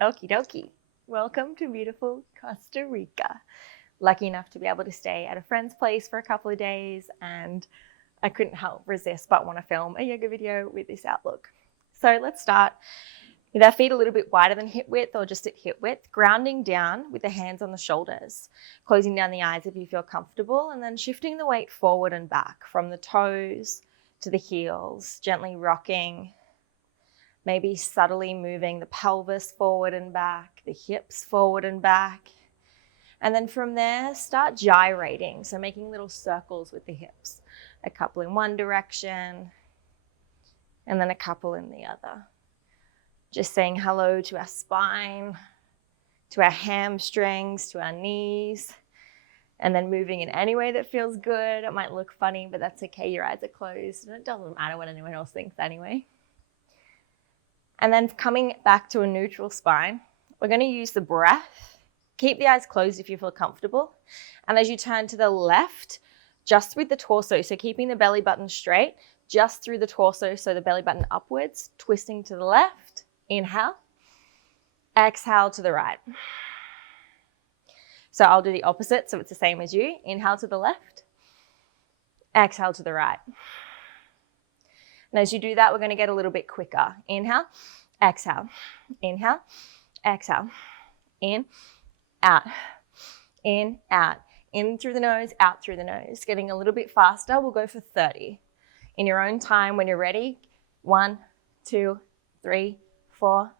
Okie dokie. Welcome to beautiful Costa Rica. Lucky enough to be able to stay at a friend's place for a couple of days, and I couldn't help resist but want to film a yoga video with this outlook. So let's start with our feet a little bit wider than hip width or just at hip width, grounding down with the hands on the shoulders, closing down the eyes if you feel comfortable, and then shifting the weight forward and back from the toes to the heels, gently rocking, maybe subtly moving the pelvis forward and back, the hips forward and back. And then from there, start gyrating. So making little circles with the hips, a couple in one direction, and then a couple in the other. Just saying hello to our spine, to our hamstrings, to our knees, and then moving in any way that feels good. It might look funny, but that's okay. Your eyes are closed, and it doesn't matter what anyone else thinks anyway. And then coming back to a neutral spine, we're going to use the breath. Keep the eyes closed if you feel comfortable. And as you turn to the left, just with the torso, so keeping the belly button straight, just through the torso, so the belly button upwards, twisting to the left. Inhale. Exhale to the right. So I'll do the opposite, so it's the same as you. Inhale to the left. Exhale to the right. And as you do that, we're going to get a little bit quicker. Inhale, exhale, inhale, exhale, in, out, in through the nose, out through the nose. Getting a little bit faster, we'll go for 30. In your own time, when you're ready, 1, 2, 3, 4.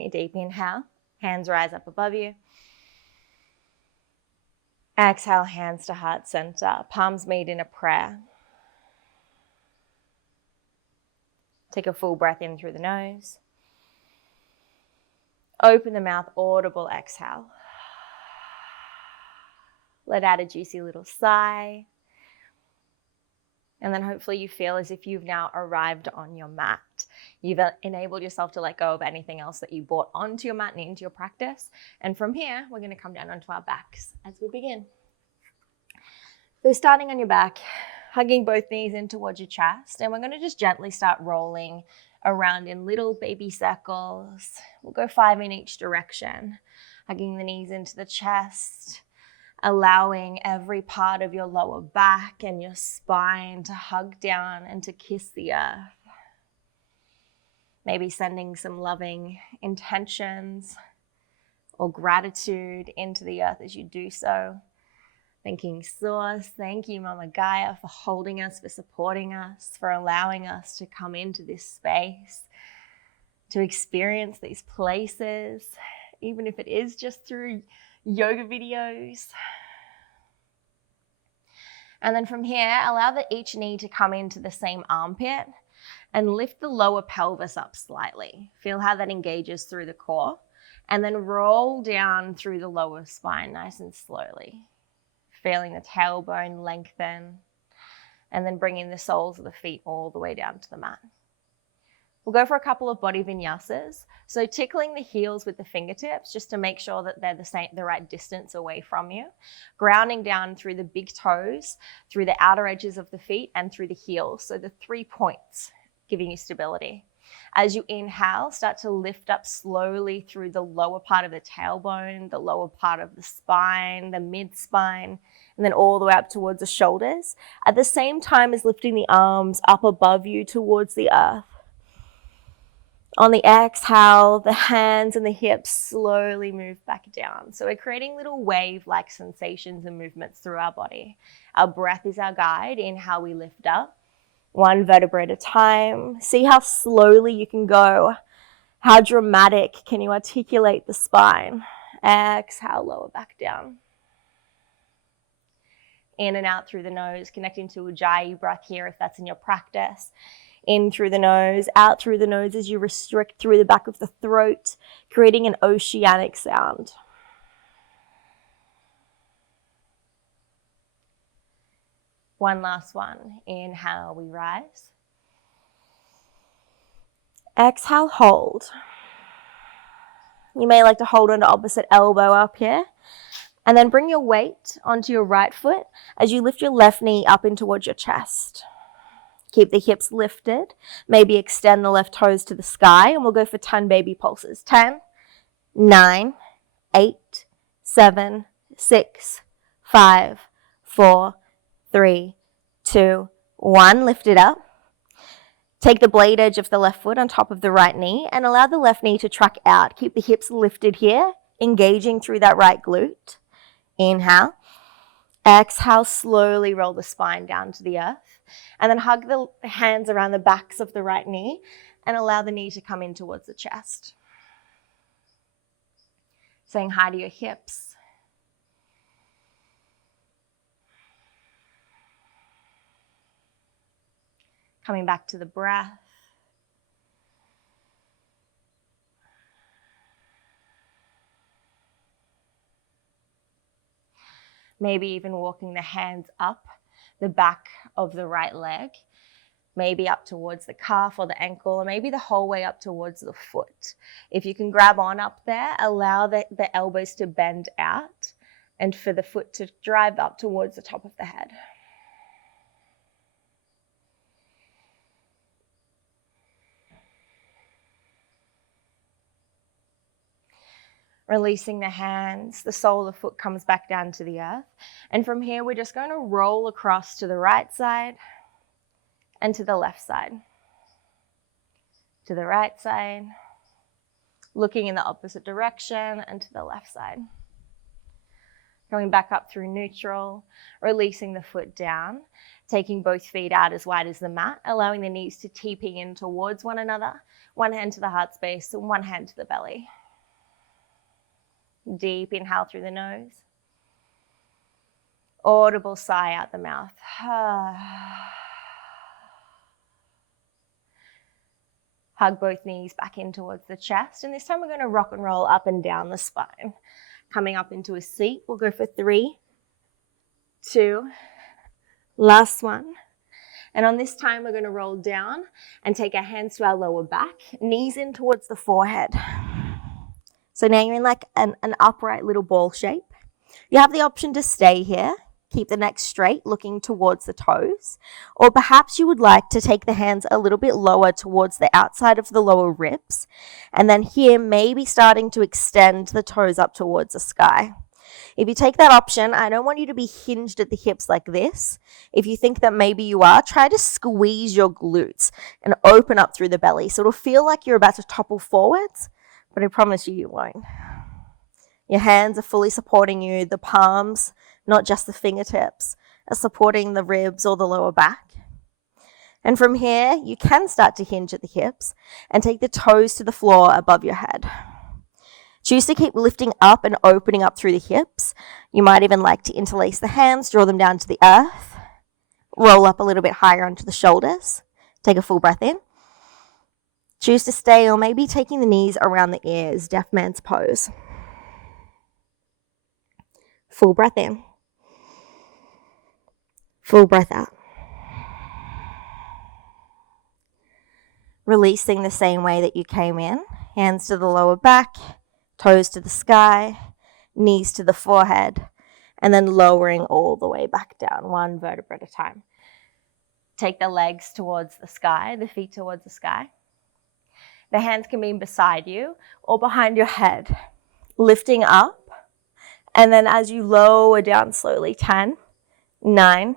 A deep inhale, hands rise up above you. Exhale, hands to heart center, palms meet in a prayer. Take a full breath in through the nose. Open the mouth, audible exhale. Let out a juicy little sigh. And then hopefully you feel as if you've now arrived on your mat. You've enabled yourself to let go of anything else that you brought onto your mat and into your practice. And from here, we're going to come down onto our backs as we begin. So starting on your back, hugging both knees in towards your chest. And we're going to just gently start rolling around in little baby circles. We'll go 5 in each direction, hugging the knees into the chest, allowing every part of your lower back and your spine to hug down and to kiss the earth. Maybe sending some loving intentions or gratitude into the earth as you do so. Thanking Source, thank you Mama Gaia for holding us, for supporting us, for allowing us to come into this space, to experience these places, even if it is just through yoga videos. And then from here, allow each knee to come into the same armpit and lift the lower pelvis up slightly. Feel how that engages through the core, and then roll down through the lower spine nice and slowly. Feeling the tailbone lengthen, and then bringing the soles of the feet all the way down to the mat. We'll go for a couple of body vinyasas. So tickling the heels with the fingertips just to make sure that they're the right distance away from you. Grounding down through the big toes, through the outer edges of the feet, and through the heels. So the 3 points, giving you stability. As you inhale, start to lift up slowly through the lower part of the tailbone, the lower part of the spine, the mid-spine, and then all the way up towards the shoulders. At the same time as lifting the arms up above you towards the earth. On the exhale, the hands and the hips slowly move back down. So we're creating little wave-like sensations and movements through our body. Our breath is our guide in how we lift up. 1 vertebra at a time. See how slowly you can go. How dramatic can you articulate the spine? Exhale, lower back down. In and out through the nose, connecting to Ujjayi breath here if that's in your practice. In through the nose, out through the nose as you restrict through the back of the throat, creating an oceanic sound. One last one. Inhale, we rise. Exhale, hold. You may like to hold on to opposite elbow up here. And then bring your weight onto your right foot as you lift your left knee up in towards your chest. Keep the hips lifted. Maybe extend the left toes to the sky, and we'll go for 10 baby pulses. 10, 9, 8, 7, 6, 5, 4, 3, 2, 1. Lift it up. Take the blade edge of the left foot on top of the right knee and allow the left knee to truck out. Keep the hips lifted here, engaging through that right glute. Inhale. Exhale, slowly roll the spine down to the earth. And then hug the hands around the backs of the right knee and allow the knee to come in towards the chest. Saying hi to your hips. Coming back to the breath. Maybe even walking the hands up the back of the right leg, maybe up towards the calf or the ankle, or maybe the whole way up towards the foot. If you can grab on up there, allow the elbows to bend out and for the foot to drive up towards the top of the head. Releasing the hands, the sole of the foot comes back down to the earth. And from here, we're just going to roll across to the right side and to the left side. To the right side, looking in the opposite direction, and to the left side. Going back up through neutral, releasing the foot down, taking both feet out as wide as the mat, allowing the knees to TP in towards one another, one hand to the heart space and one hand to the belly. Deep inhale through the nose. Audible sigh out the mouth. Hug both knees back in towards the chest. And this time we're going to rock and roll up and down the spine. Coming up into a seat. We'll go for 3, 2, last one. And on this time, we're going to roll down and take our hands to our lower back, knees in towards the forehead. So now you're in like an upright little ball shape. You have the option to stay here, keep the neck straight, looking towards the toes. Or perhaps you would like to take the hands a little bit lower towards the outside of the lower ribs. And then here, maybe starting to extend the toes up towards the sky. If you take that option, I don't want you to be hinged at the hips like this. If you think that maybe you are, try to squeeze your glutes and open up through the belly. So it'll feel like you're about to topple forwards, but I promise you won't. Your hands are fully supporting you. The palms, not just the fingertips, are supporting the ribs or the lower back. And from here, you can start to hinge at the hips and take the toes to the floor above your head. Choose to keep lifting up and opening up through the hips. You might even like to interlace the hands, draw them down to the earth, roll up a little bit higher onto the shoulders. Take a full breath in. Choose to stay or maybe taking the knees around the ears, deaf man's pose. Full breath in. Full breath out. Releasing the same way that you came in. Hands to the lower back, toes to the sky, knees to the forehead, and then lowering all the way back down, one vertebra at a time. Take the legs towards the sky, the feet towards the sky. The hands can be beside you or behind your head, lifting up. And then as you lower down slowly, 10, 9,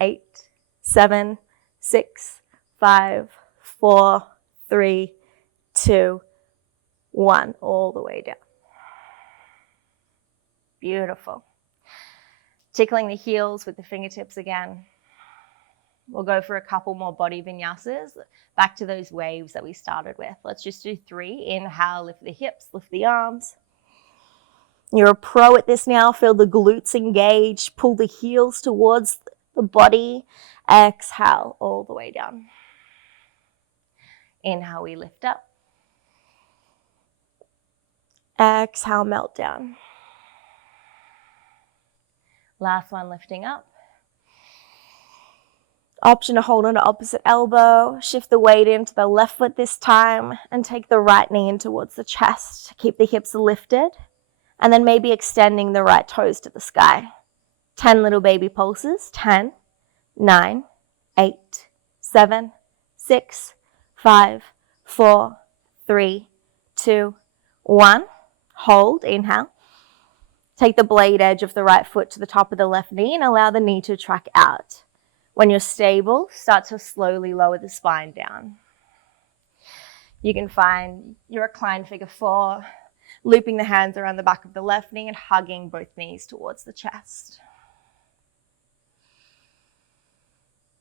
8, 7, 6, 5, 4, 3, 2, 1, all the way down. Beautiful. Tickling the heels with the fingertips again. We'll go for a couple more body vinyasas, back to those waves that we started with. Let's just do 3. Inhale, lift the hips, lift the arms. You're a pro at this now. Feel the glutes engage. Pull the heels towards the body. Exhale, all the way down. Inhale, we lift up. Exhale, melt down. Last one, lifting up. Option to hold on to opposite elbow, shift the weight into the left foot this time, and take the right knee in towards the chest. Keep the hips lifted, and then maybe extending the right toes to the sky. 10 little baby pulses. 10, 9, 8, 7, 6, 5, 4, 3, 2, 1. Hold, inhale. Take the blade edge of the right foot to the top of the left knee and allow the knee to track out. When you're stable, start to slowly lower the spine down. You can find your reclined figure 4, looping the hands around the back of the left knee and hugging both knees towards the chest.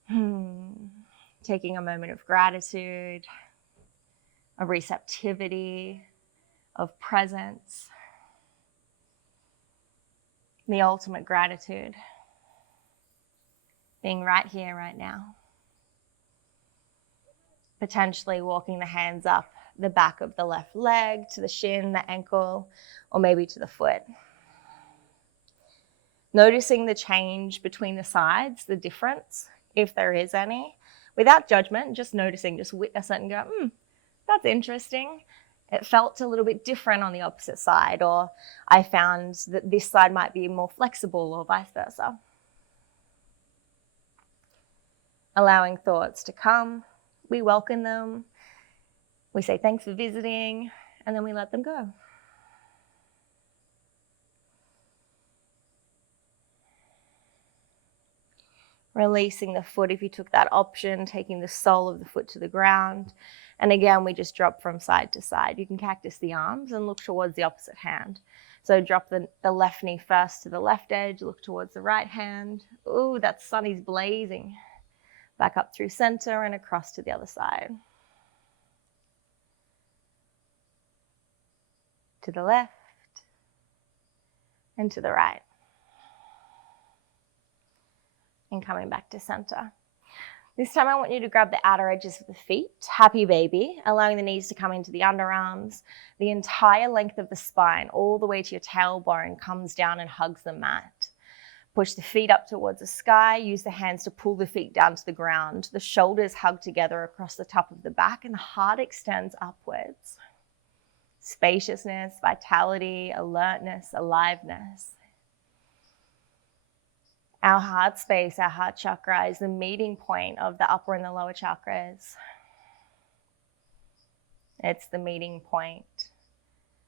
Taking a moment of gratitude, of receptivity, of presence. The ultimate gratitude. Being right here, right now. Potentially walking the hands up the back of the left leg to the shin, the ankle, or maybe to the foot. Noticing the change between the sides, the difference, if there is any, without judgment, just noticing, just witness it and go, that's interesting. It felt a little bit different on the opposite side, or I found that this side might be more flexible, or vice versa. Allowing thoughts to come, we welcome them, we say thanks for visiting, and then we let them go. Releasing the foot if you took that option, taking the sole of the foot to the ground. And again, we just drop from side to side. You can cactus the arms and look towards the opposite hand. So drop the left knee first to the left edge, look towards the right hand. Ooh, that sun is blazing. Back up through center and across to the other side. To the left and to the right. And coming back to center. This time I want you to grab the outer edges of the feet, happy baby, allowing the knees to come into the underarms. The entire length of the spine, all the way to your tailbone, comes down and hugs the mat. Push the feet up towards the sky. Use the hands to pull the feet down to the ground. The shoulders hug together across the top of the back and the heart extends upwards. Spaciousness, vitality, alertness, aliveness. Our heart space, our heart chakra is the meeting point of the upper and the lower chakras. It's the meeting point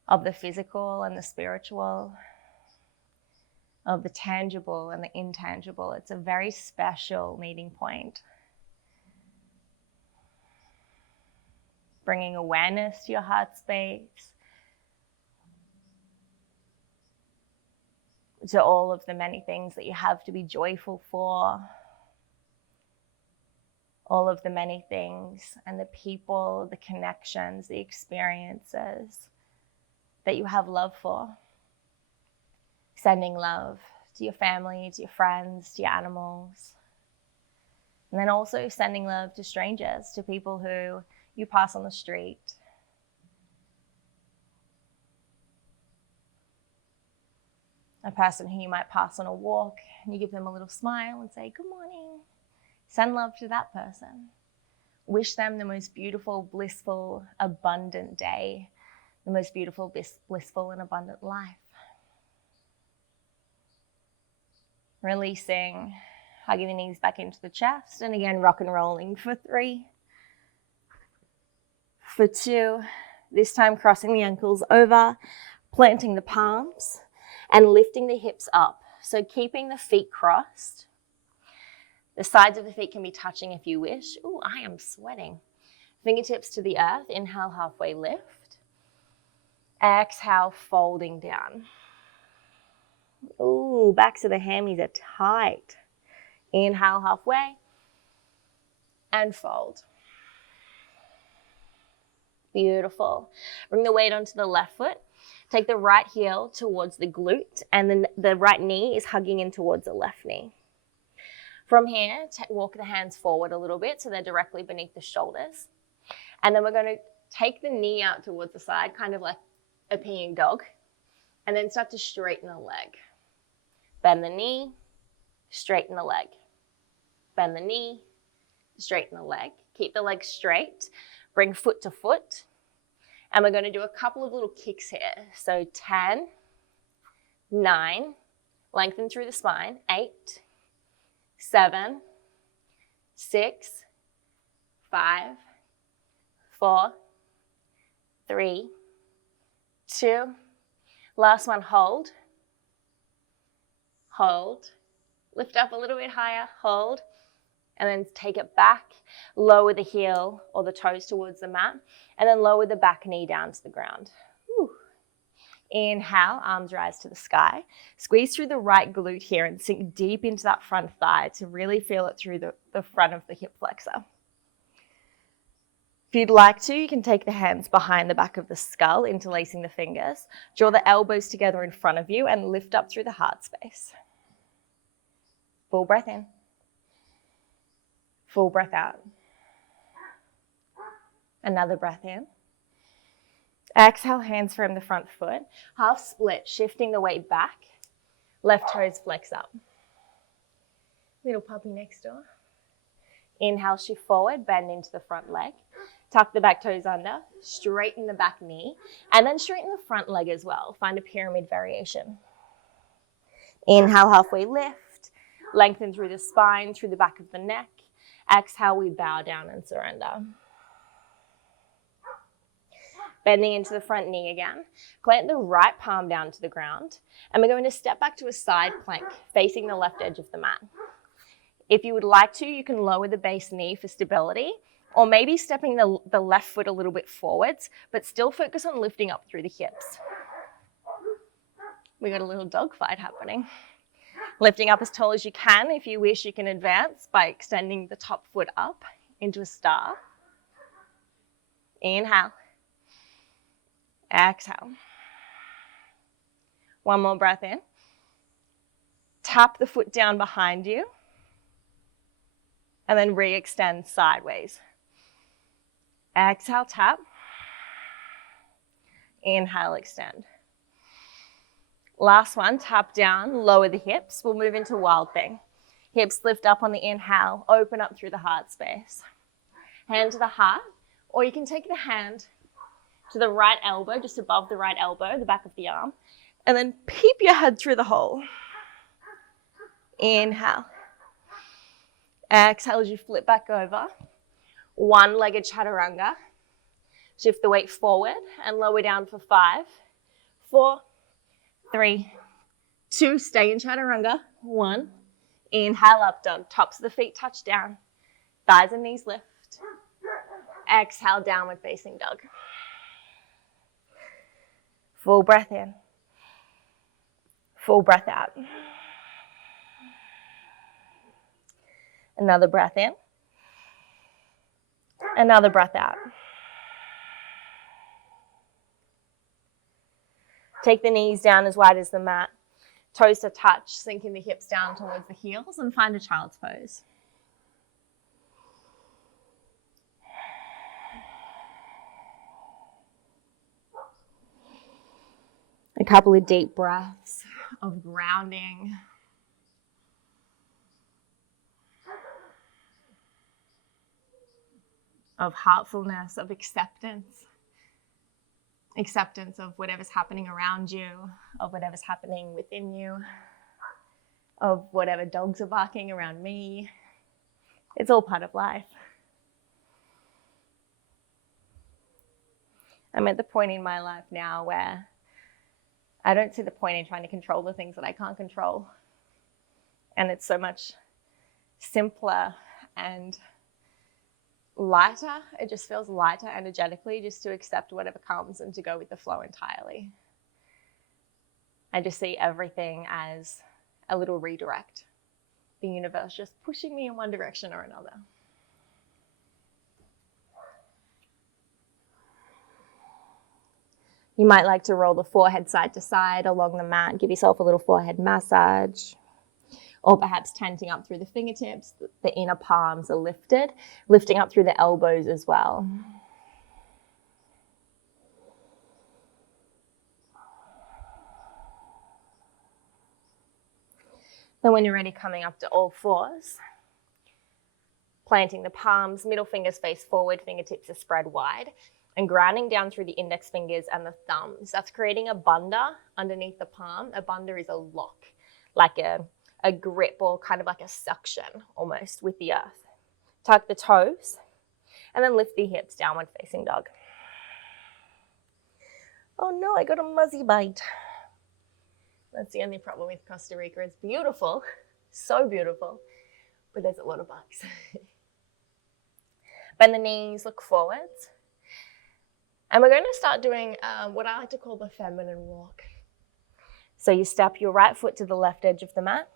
of the physical and the spiritual, of the tangible and the intangible. It's a very special meeting point. Bringing awareness to your heart space, to all of the many things that you have to be joyful for, all of the many things and the people, the connections, the experiences that you have love for. Sending love to your family, to your friends, to your animals. And then also sending love to strangers, to people who you pass on the street. A person who you might pass on a walk and you give them a little smile and say, good morning. Send love to that person. Wish them the most beautiful, blissful, abundant day, the most beautiful, blissful and abundant life. Releasing, hugging the knees back into the chest, and again, rock and rolling for 3, for 2, this time crossing the ankles over, planting the palms, and lifting the hips up. So keeping the feet crossed. The sides of the feet can be touching if you wish. Ooh, I am sweating. Fingertips to the earth. Inhale, halfway lift. Exhale, folding down. Ooh, backs of the hammies are tight. Inhale, halfway. And fold. Beautiful. Bring the weight onto the left foot. Take the right heel towards the glute, and then the right knee is hugging in towards the left knee. From here, walk the hands forward a little bit so they're directly beneath the shoulders. And then we're going to take the knee out towards the side, kind of like a peeing dog, and then start to straighten the leg. Bend the knee, straighten the leg. Bend the knee, Straighten the leg. Keep the leg straight. Bring foot to foot. And we're going to do a couple of little kicks here. So 10, 9, lengthen through the spine. 8, 7, 6, 5, 4, 3, 2. Last one, hold. Hold. Lift up a little bit higher, hold. And then take it back, lower the heel or the toes towards the mat, and then lower the back knee down to the ground. Whew. Inhale, arms rise to the sky. Squeeze through the right glute here and sink deep into that front thigh to really feel it through the front of the hip flexor. If you'd like to, you can take the hands behind the back of the skull, interlacing the fingers. Draw the elbows together in front of you and lift up through the heart space. Full breath in. Full breath out. Another breath in. Exhale, hands frame the front foot. Half split, shifting the weight back. Left toes flex up. Little puppy next door. Inhale, shift forward, bend into the front leg. Tuck the back toes under, straighten the back knee, and then straighten the front leg as well. Find a pyramid variation. Inhale, halfway lift. Lengthen through the spine, through the back of the neck. Exhale, we bow down and surrender. Bending into the front knee again. Plant the right palm down to the ground. And we're going to step back to a side plank, facing the left edge of the mat. If you would like to, you can lower the base knee for stability, or maybe stepping the left foot a little bit forwards, but still focus on lifting up through the hips. We got a little dog fight happening. Lifting up as tall as you can. If you wish, you can advance by extending the top foot up into a star. Inhale. Exhale. One more breath in. Tap the foot down behind you. And then re-extend sideways. Exhale, tap. Inhale, extend. Last one, tap down, lower the hips. We'll move into wild thing. Hips lift up on the inhale, open up through the heart space. Hand to the heart, or you can take the hand to the right elbow, just above the right elbow, the back of the arm, and then peep your head through the hole. Inhale. Exhale as you flip back over. One-legged chaturanga. Shift the weight forward and lower down for 5, 4, 3, 2, stay in chaturanga. 1, inhale, up dog. Tops of the feet touch down. Thighs and knees lift. Exhale, downward facing dog. Full breath in. Full breath out. Another breath in. Another breath out. Take the knees down as wide as the mat. Toes to touch, sinking the hips down towards the heels, and find a child's pose. A couple of deep breaths of grounding. Of heartfulness, of acceptance. Acceptance of whatever's happening around you, of whatever's happening within you, of whatever dogs are barking around me. It's all part of life. I'm at the point in my life now where I don't see the point in trying to control the things that I can't control. And it's so much simpler and lighter. It just feels lighter energetically just to accept whatever comes and to go with the flow entirely. I just see everything as a little redirect. The universe just pushing me in one direction or another. You might like to roll the forehead side to side along the mat. Give yourself a little forehead massage. Or perhaps tenting up through the fingertips. The inner palms are lifted, lifting up through the elbows as well. Then when you're ready, coming up to all fours. Planting the palms, middle fingers face forward, fingertips are spread wide, and grounding down through the index fingers and the thumbs. That's creating a bandha underneath the palm. A bandha is a lock, like a grip or kind of like a suction almost with the earth. Tuck the toes and then lift the hips, downward facing dog. Oh no, I got a muzzy bite. That's the only problem with Costa Rica. It's beautiful, so beautiful, but there's a lot of bugs. Bend the knees, look forwards. And we're going to start doing what I like to call the feminine walk. So you step your right foot to the left edge of the mat,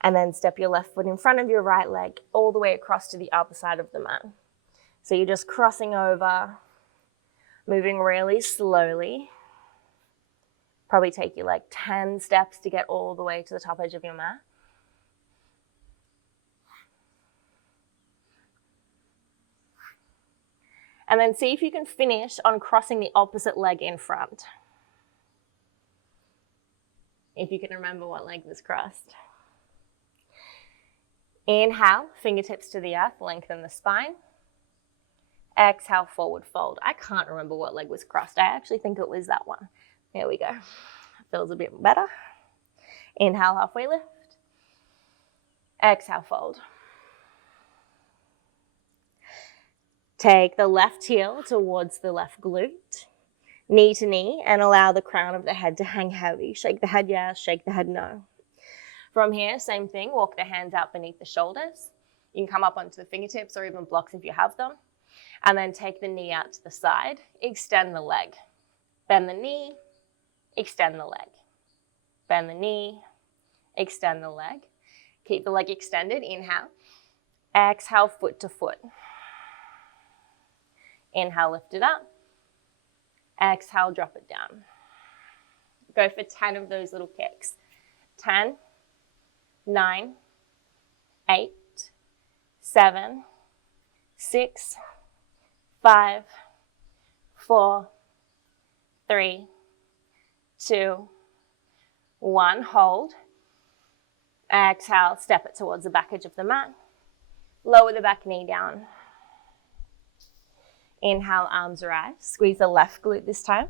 and then step your left foot in front of your right leg all the way across to the other side of the mat. So you're just crossing over, moving really slowly. Probably take you like 10 steps to get all the way to the top edge of your mat. And then see if you can finish on crossing the opposite leg in front. If you can remember what leg was crossed. Inhale, fingertips to the earth, lengthen the spine. Exhale, forward fold. I can't remember what leg was crossed. I actually think it was that one. There we go. Feels a bit better. Inhale, halfway lift. Exhale, fold. Take the left heel towards the left glute, knee to knee, and allow the crown of the head to hang heavy. Shake the head yes, shake the head no. From here, same thing, walk the hands out beneath the shoulders. You can come up onto the fingertips or even blocks if you have them. And then take the knee out to the side, extend the leg. Bend the knee, extend the leg. Bend the knee, extend the leg. Keep the leg extended, inhale. Exhale, foot to foot. Inhale, lift it up. Exhale, drop it down. Go for 10 of those little kicks. 10, 9, 8, 7, 6, 5, 4, 3, 2, 1. Hold. Exhale, step it towards the back edge of the mat. Lower the back knee down. Inhale, arms rise. Squeeze the left glute this time.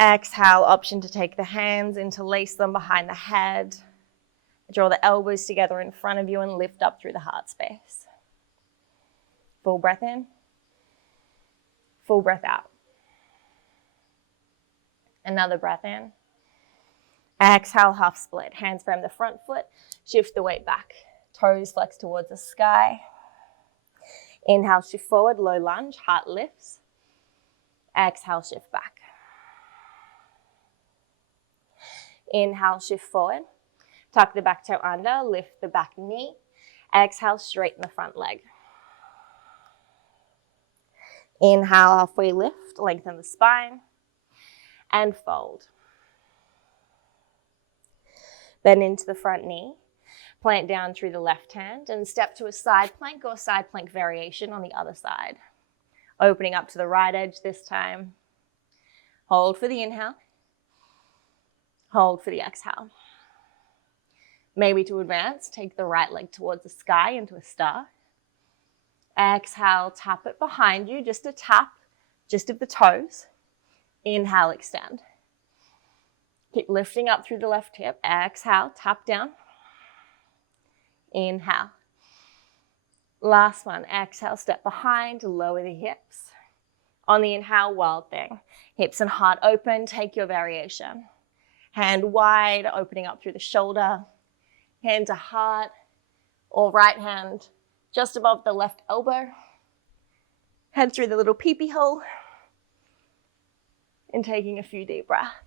Exhale, option to take the hands, interlace them behind the head. Draw the elbows together in front of you and lift up through the heart space. Full breath in. Full breath out. Another breath in. Exhale, half split. Hands frame the front foot. Shift the weight back. Toes flex towards the sky. Inhale, shift forward, low lunge, heart lifts. Exhale, shift back. Inhale, shift forward. Tuck the back toe under, lift the back knee. Exhale, straighten the front leg. Inhale, halfway lift, lengthen the spine. And fold. Bend into the front knee. Plant down through the left hand and step to a side plank or side plank variation on the other side. Opening up to the right edge this time. Hold for the inhale. Hold for the exhale. Maybe to advance, take the right leg towards the sky into a star. Exhale, tap it behind you, just a tap, just of the toes. Inhale, extend. Keep lifting up through the left hip. Exhale, tap down. Inhale. Last one. Exhale, step behind, lower the hips. On the inhale, wild thing. Hips and heart open, take your variation. Hand wide, opening up through the shoulder. Hand to heart, or right hand just above the left elbow. Head through the little pee-pee hole. And taking a few deep breaths.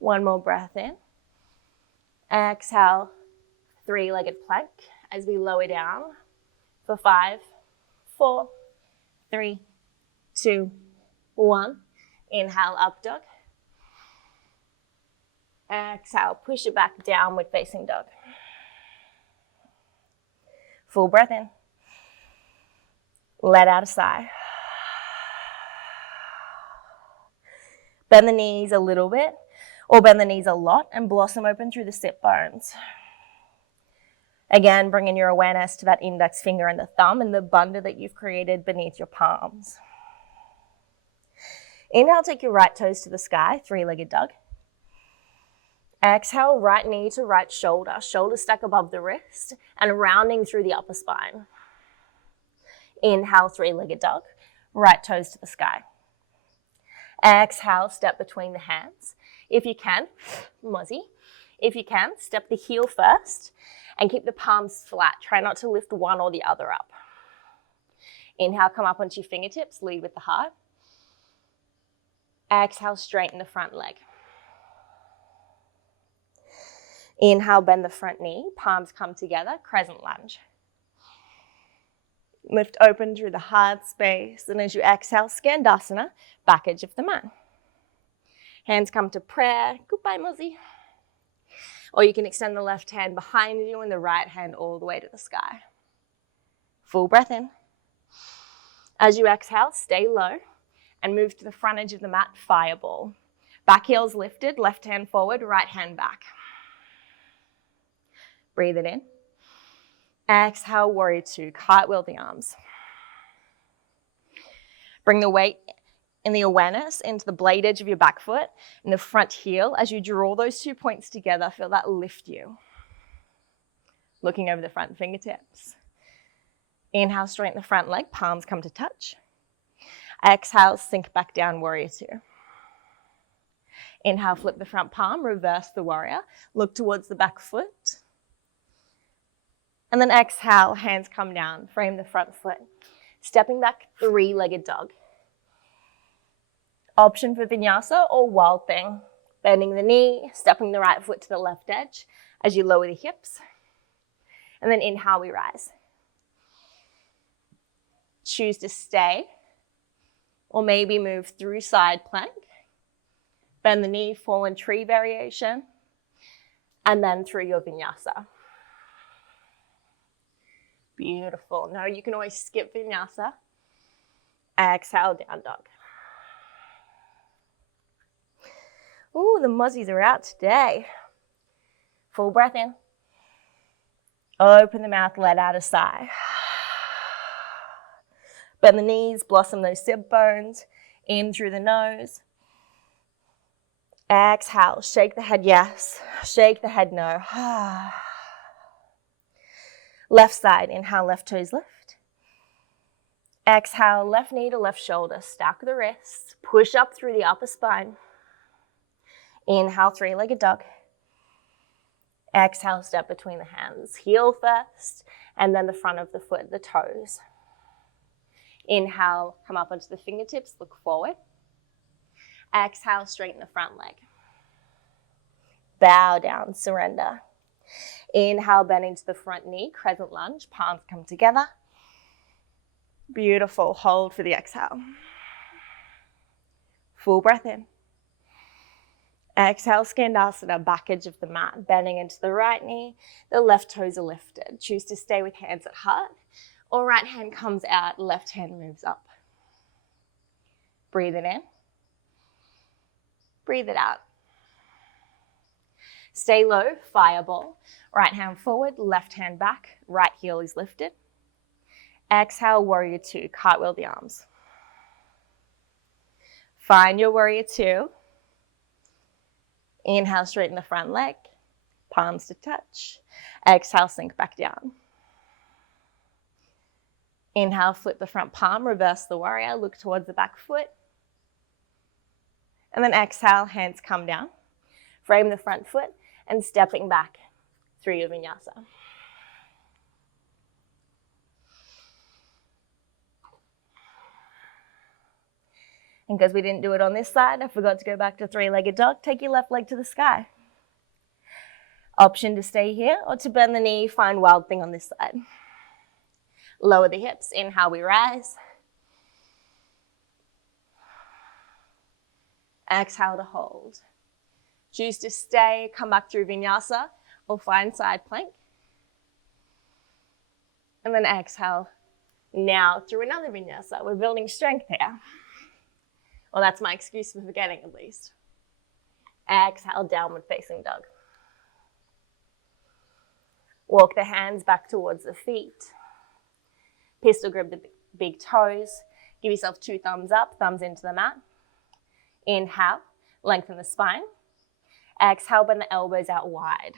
One more breath in. Exhale, three-legged plank as we lower down for 5, 4, 3, 2, 1. Inhale, up dog. Exhale, push it back, downward facing dog. Full breath in. Let out a sigh. Bend the knees a little bit, or bend the knees a lot and blossom open through the sit bones. Again, bringing your awareness to that index finger and the thumb and the bunda that you've created beneath your palms. Inhale, take your right toes to the sky, three-legged dog. Exhale, right knee to right shoulder, shoulder stack above the wrist and rounding through the upper spine. Inhale, three-legged dog, right toes to the sky. Exhale, step between the hands. If you can, mozzie. If you can, step the heel first and keep the palms flat. Try not to lift one or the other up. Inhale, come up onto your fingertips, lead with the heart. Exhale, straighten the front leg. Inhale, bend the front knee, palms come together, crescent lunge. Lift open through the heart space, and as you exhale, Skandasana, back edge of the mat. Hands come to prayer, goodbye mozzie. Or you can extend the left hand behind you and the right hand all the way to the sky. Full breath in. As you exhale, stay low and move to the front edge of the mat, fireball. Back heels lifted, left hand forward, right hand back. Breathe it in. Exhale, warrior two, cartwheel the arms. Bring the weight and the awareness into the blade edge of your back foot and the front heel. As you draw those 2 points together, feel that lift you. Looking over the front fingertips. Inhale, straighten the front leg, palms come to touch. Exhale, sink back down, warrior two. Inhale, flip the front palm, reverse the warrior. Look towards the back foot. And then exhale, hands come down, frame the front foot. Stepping back, three-legged dog. Option for vinyasa or wild thing. Bending the knee, stepping the right foot to the left edge as you lower the hips. And then inhale, we rise. Choose to stay or maybe move through side plank. Bend the knee, fallen tree variation. And then through your vinyasa. Beautiful. Now you can always skip vinyasa. Exhale, down dog. Ooh, the mozzies are out today. Full breath in. Open the mouth, let out a sigh. Bend the knees, blossom those sit bones. In through the nose. Exhale, shake the head yes. Shake the head no. Left side, inhale, left toes lift. Exhale, left knee to left shoulder. Stack the wrists. Push up through the upper spine. Inhale, three-legged dog. Exhale, step between the hands. Heel first, and then the front of the foot, the toes. Inhale, come up onto the fingertips, look forward. Exhale, straighten the front leg. Bow down, surrender. Inhale, bend into the front knee, crescent lunge, palms come together. Beautiful, hold for the exhale. Full breath in. Exhale, Skandasana, back edge of the mat, bending into the right knee, the left toes are lifted. Choose to stay with hands at heart, or right hand comes out, left hand moves up. Breathe it in. Breathe it out. Stay low, fireball. Right hand forward, left hand back, right heel is lifted. Exhale, warrior two, cartwheel the arms. Find your warrior two. Inhale, straighten the front leg, palms to touch. Exhale, sink back down. Inhale, flip the front palm, reverse the warrior, look towards the back foot. And then exhale, hands come down. Frame the front foot and stepping back through your vinyasa. And because we didn't do it on this side, I forgot to go back to three-legged dog. Take your left leg to the sky. Option to stay here or to bend the knee, find wild thing on this side. Lower the hips, inhale, we rise. Exhale to hold. Choose to stay, come back through vinyasa or find side plank. And then exhale. Now through another vinyasa. We're building strength here. Well, that's my excuse for forgetting at least. Exhale, downward facing dog. Walk the hands back towards the feet. Pistol grip the big toes. Give yourself 2 thumbs up, thumbs into the mat. Inhale, lengthen the spine. Exhale, bend the elbows out wide.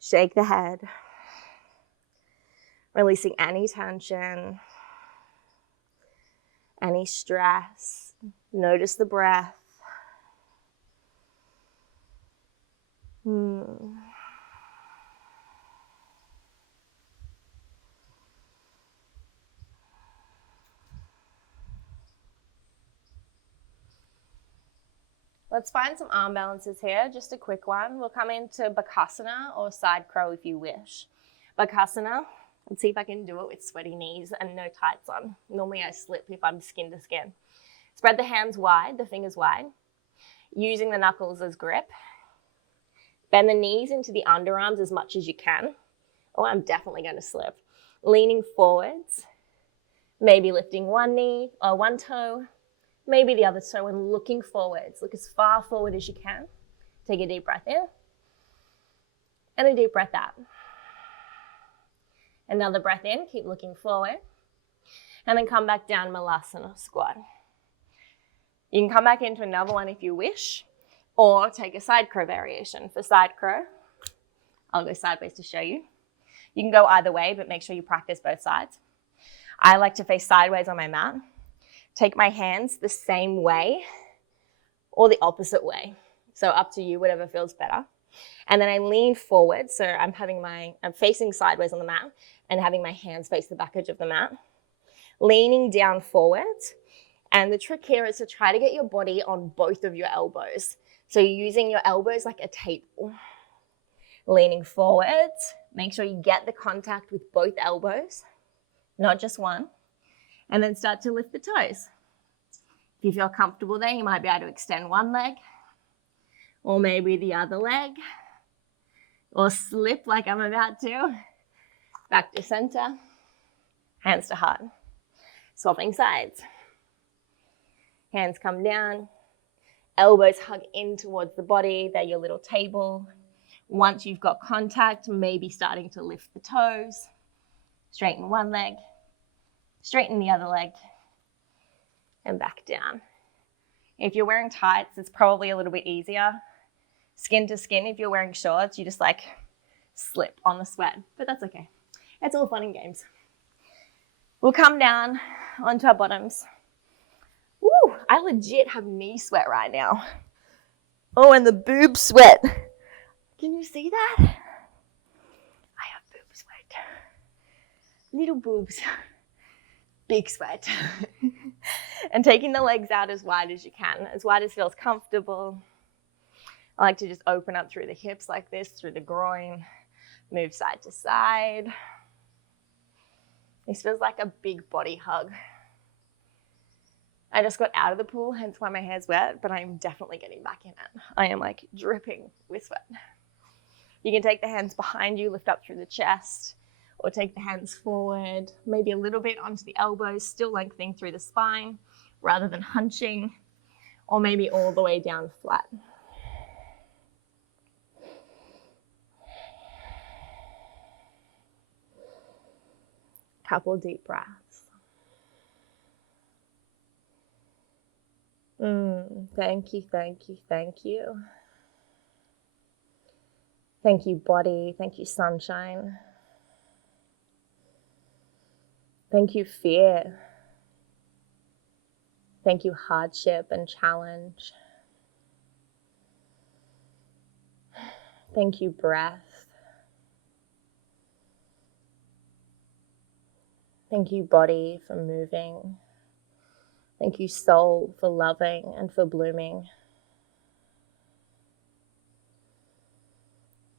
Shake the head. Releasing any tension, any stress. Notice the breath. Let's find some arm balances here, just a quick one. We'll come into Bakasana or side crow if you wish. Bakasana, let's see if I can do it with sweaty knees and no tights on. Normally I slip if I'm skin to skin. Spread the hands wide, the fingers wide, using the knuckles as grip. Bend the knees into the underarms as much as you can. Oh, I'm definitely going to slip. Leaning forwards, maybe lifting one knee or one toe, maybe the other toe, and looking forwards. Look as far forward as you can. Take a deep breath in and a deep breath out. Another breath in, keep looking forward, and then come back down, Malasana squat. You can come back into another one if you wish, or take a side crow variation. For side crow, I'll go sideways to show you. You can go either way, but make sure you practice both sides. I like to face sideways on my mat. Take my hands the same way or the opposite way. So up to you, whatever feels better. And then I lean forward. So I'm facing sideways on the mat and having my hands face the back edge of the mat. Leaning down forward. And the trick here is to try to get your body on both of your elbows. So you're using your elbows like a table. Leaning forward. Make sure you get the contact with both elbows, not just one. And then start to lift the toes. If you feel comfortable there, you might be able to extend one leg or maybe the other leg, or slip like I'm about to. Back to center, hands to heart. Swapping sides. Hands come down, elbows hug in towards the body. They're your little table. Once you've got contact, maybe starting to lift the toes. Straighten one leg, straighten the other leg, and back down. If you're wearing tights, it's probably a little bit easier. Skin to skin, if you're wearing shorts, you just like slip on the sweat, but that's okay. It's all fun and games. We'll come down onto our bottoms. Woo, I legit have knee sweat right now. Oh, and the boob sweat. Can you see that? I have boob sweat. Little boobs. Big sweat. And taking the legs out as wide as you can, as wide as feels comfortable. I like to just open up through the hips like this, through the groin, move side to side. This feels like a big body hug. I just got out of the pool, hence why my hair's wet, but I'm definitely getting back in it. I am like dripping with sweat. You can take the hands behind you, lift up through the chest, or take the hands forward, maybe a little bit onto the elbows, still lengthening through the spine rather than hunching, or maybe all the way down flat. Couple deep breaths. Thank you, thank you, thank you. Thank you, body. Thank you, sunshine. Thank you, fear. Thank you, hardship and challenge. Thank you, breath. Thank you, body, for moving. Thank you, soul, for loving and for blooming.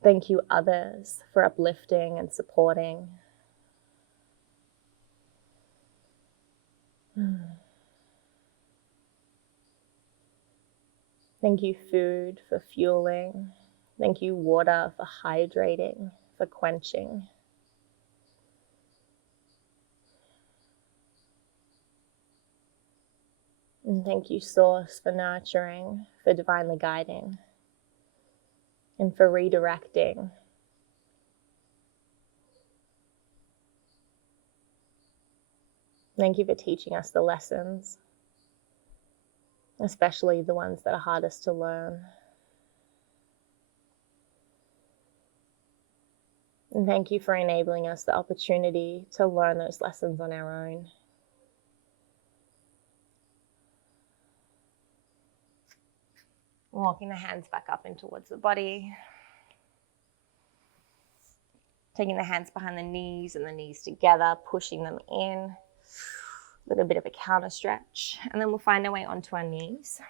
Thank you, others, for uplifting and supporting. Thank you, food, for fueling. Thank you, water, for hydrating, for quenching. And thank you, Source, for nurturing, for divinely guiding, and for redirecting. Thank you for teaching us the lessons, especially the ones that are hardest to learn. And thank you for enabling us the opportunity to learn those lessons on our own. Walking the hands back up and towards the body. Taking the hands behind the knees and the knees together, pushing them in. A little bit of a counter stretch. And then we'll find our way onto our knees.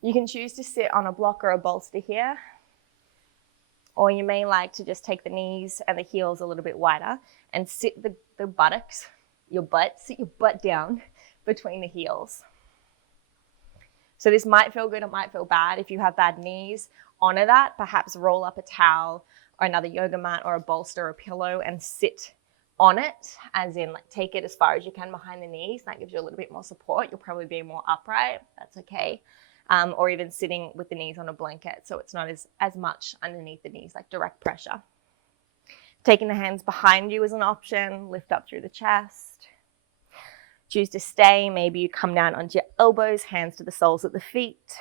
You can choose to sit on a block or a bolster here. Or you may like to just take the knees and the heels a little bit wider and sit the buttocks, sit your butt down between the heels. So this might feel good, it might feel bad. If you have bad knees, honor that. Perhaps roll up a towel or another yoga mat or a bolster or a pillow and sit on it, as in like take it as far as you can behind the knees. That gives you a little bit more support. You'll probably be more upright. That's okay. Or even sitting with the knees on a blanket so it's not as much underneath the knees, like direct pressure. Taking the hands behind you is an option. Lift up through the chest. Choose to stay. Maybe you come down onto your elbows, hands to the soles of the feet.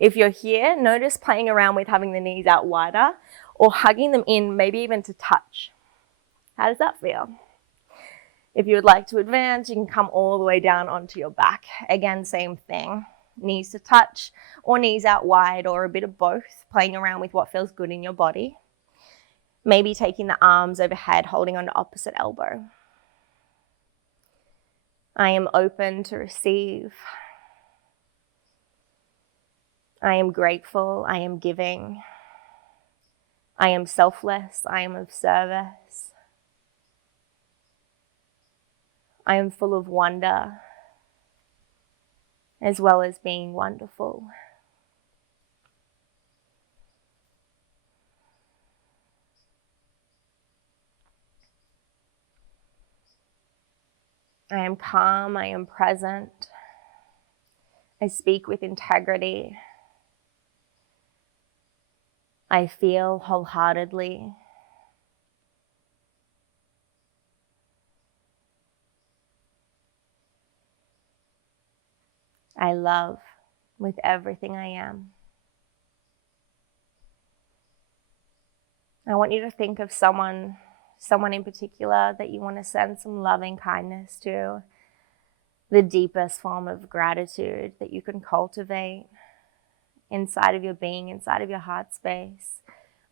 If you're here, notice playing around with having the knees out wider or hugging them in, maybe even to touch. How does that feel? If you would like to advance, you can come all the way down onto your back. Again, same thing. Knees to touch or knees out wide or a bit of both, playing around with what feels good in your body. Maybe taking the arms overhead, holding on to opposite elbow. I am open to receive. I am grateful. I am giving. I am selfless. I am of service. I am full of wonder, as well as being wonderful. I am calm, I am present. I speak with integrity. I feel wholeheartedly. I love with everything I am. I want you to think of someone in particular that you want to send some loving kindness to, the deepest form of gratitude that you can cultivate inside of your being, inside of your heart space,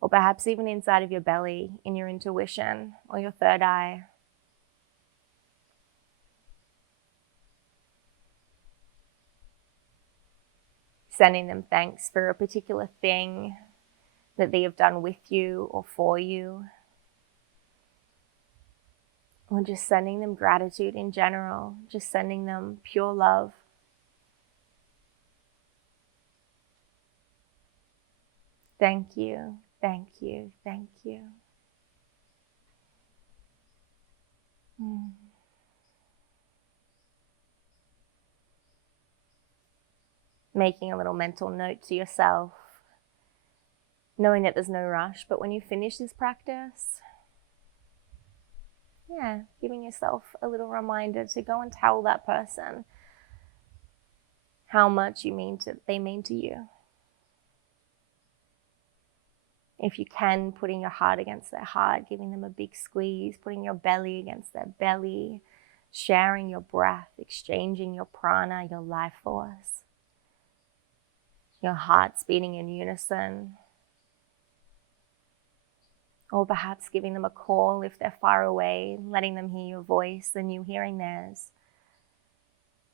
or perhaps even inside of your belly, in your intuition or your third eye. Sending them thanks for a particular thing that they have done with you or for you. Or just sending them gratitude in general, just sending them pure love. Thank you, thank you, thank you. Making a little mental note to yourself, knowing that there's no rush, but when you finish this practice, giving yourself a little reminder to go and tell that person how much they mean to you. If you can, putting your heart against their heart, giving them a big squeeze, putting your belly against their belly, sharing your breath, exchanging your prana, your life force, your heart's beating in unison. Or perhaps giving them a call if they're far away, letting them hear your voice and you hearing theirs.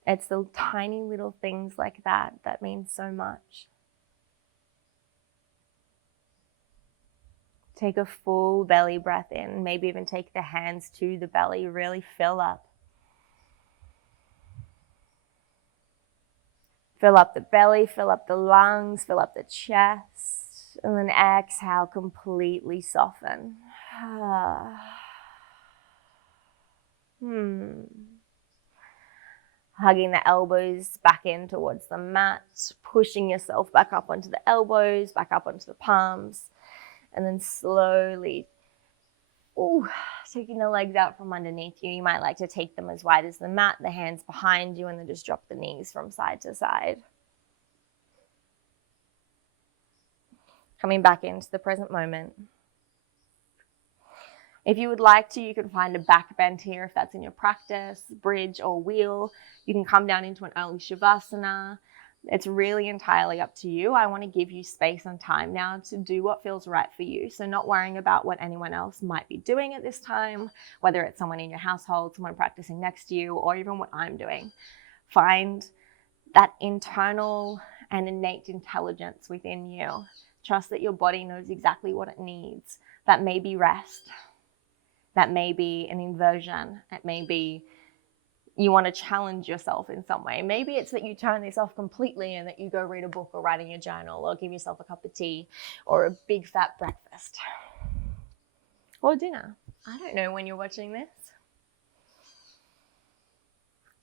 It's the tiny little things like that that mean so much. Take a full belly breath in, maybe even take the hands to the belly, really fill up. Fill up the belly, fill up the lungs, fill up the chest, and then exhale, completely soften. Hugging the elbows back in towards the mat, pushing yourself back up onto the elbows, back up onto the palms, and then slowly taking the legs out from underneath you. You might like to take them as wide as the mat, the hands behind you, and then just drop the knees from side to side. Coming back into the present moment. If you would like to, you can find a back bend here if that's in your practice, bridge or wheel. You can come down into an early Shavasana. It's really entirely up to you. I want to give you space and time now to do what feels right for you. So not worrying about what anyone else might be doing at this time, whether it's someone in your household, someone practicing next to you, or even what I'm doing. Find that internal and innate intelligence within you. Trust that your body knows exactly what it needs. That may be rest. That may be an inversion. It may be you want to challenge yourself in some way. Maybe it's that you turn this off completely and that you go read a book or write in your journal or give yourself a cup of tea or a big fat breakfast or dinner. I don't know when you're watching this.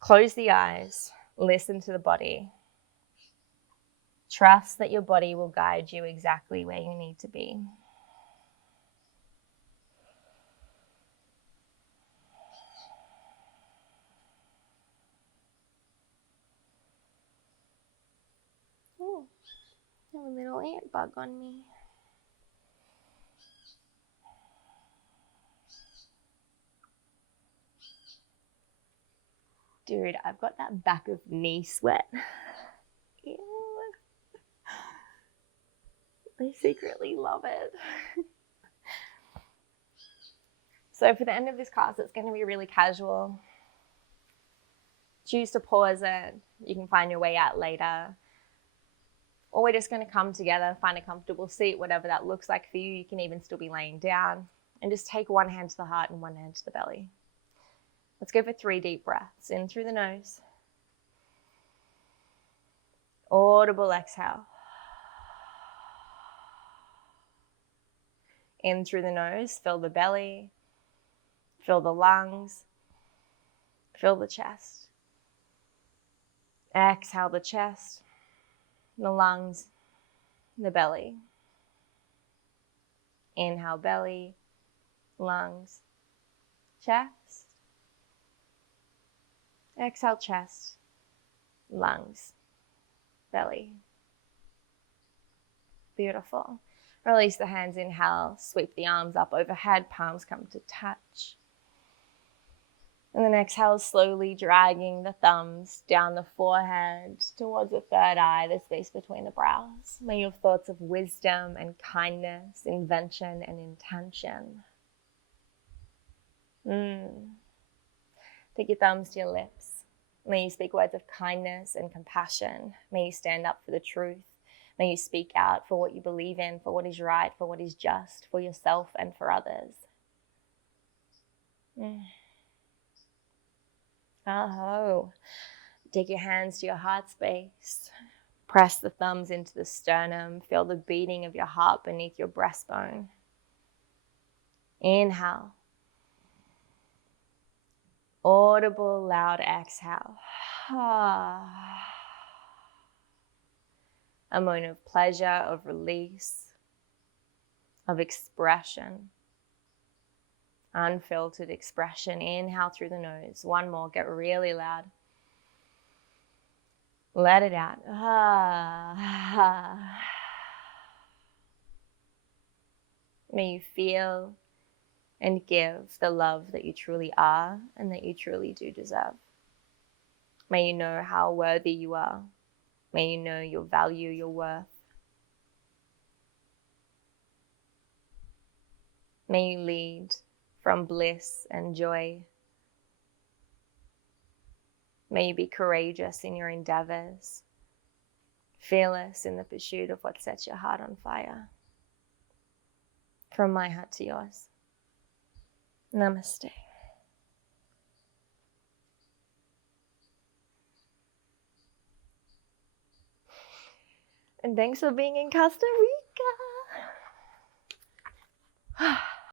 Close the eyes. Listen to the body. Trust that your body will guide you exactly where you need to be. Oh, I have a little ant bug on me. Dude, I've got that back of knee sweat. Ew. I secretly love it. So for the end of this class, it's going to be really casual. Choose to pause it. You can find your way out later. Or we're just going to come together, find a comfortable seat, whatever that looks like for you. You can even still be laying down. And just take one hand to the heart and one hand to the belly. Let's go for 3 deep breaths. In through the nose. Audible exhale. In through the nose, fill the belly, fill the lungs, fill the chest. Exhale the chest, the lungs, the belly. Inhale belly, lungs, chest. Exhale chest, lungs, belly. Beautiful. Release the hands, inhale, sweep the arms up overhead, palms come to touch. And then exhale, slowly dragging the thumbs down the forehead towards the third eye, the space between the brows. May your thoughts of wisdom and kindness, invention and intention. Take your thumbs to your lips. May you speak words of kindness and compassion. May you stand up for the truth. May you speak out for what you believe in, for what is right, for what is just, for yourself and for others. Oh, take your hands to your heart space. Press the thumbs into the sternum. Feel the beating of your heart beneath your breastbone. Inhale. Audible, loud exhale. A moment of pleasure, of release, of expression. Unfiltered expression. Inhale through the nose. One more. Get really loud. Let it out. May you feel and give the love that you truly are and that you truly do deserve. May you know how worthy you are. May you know your value, your worth. May you lead from bliss and joy. May you be courageous in your endeavors, fearless in the pursuit of what sets your heart on fire. From my heart to yours. Namaste. And thanks for being in Costa Rica.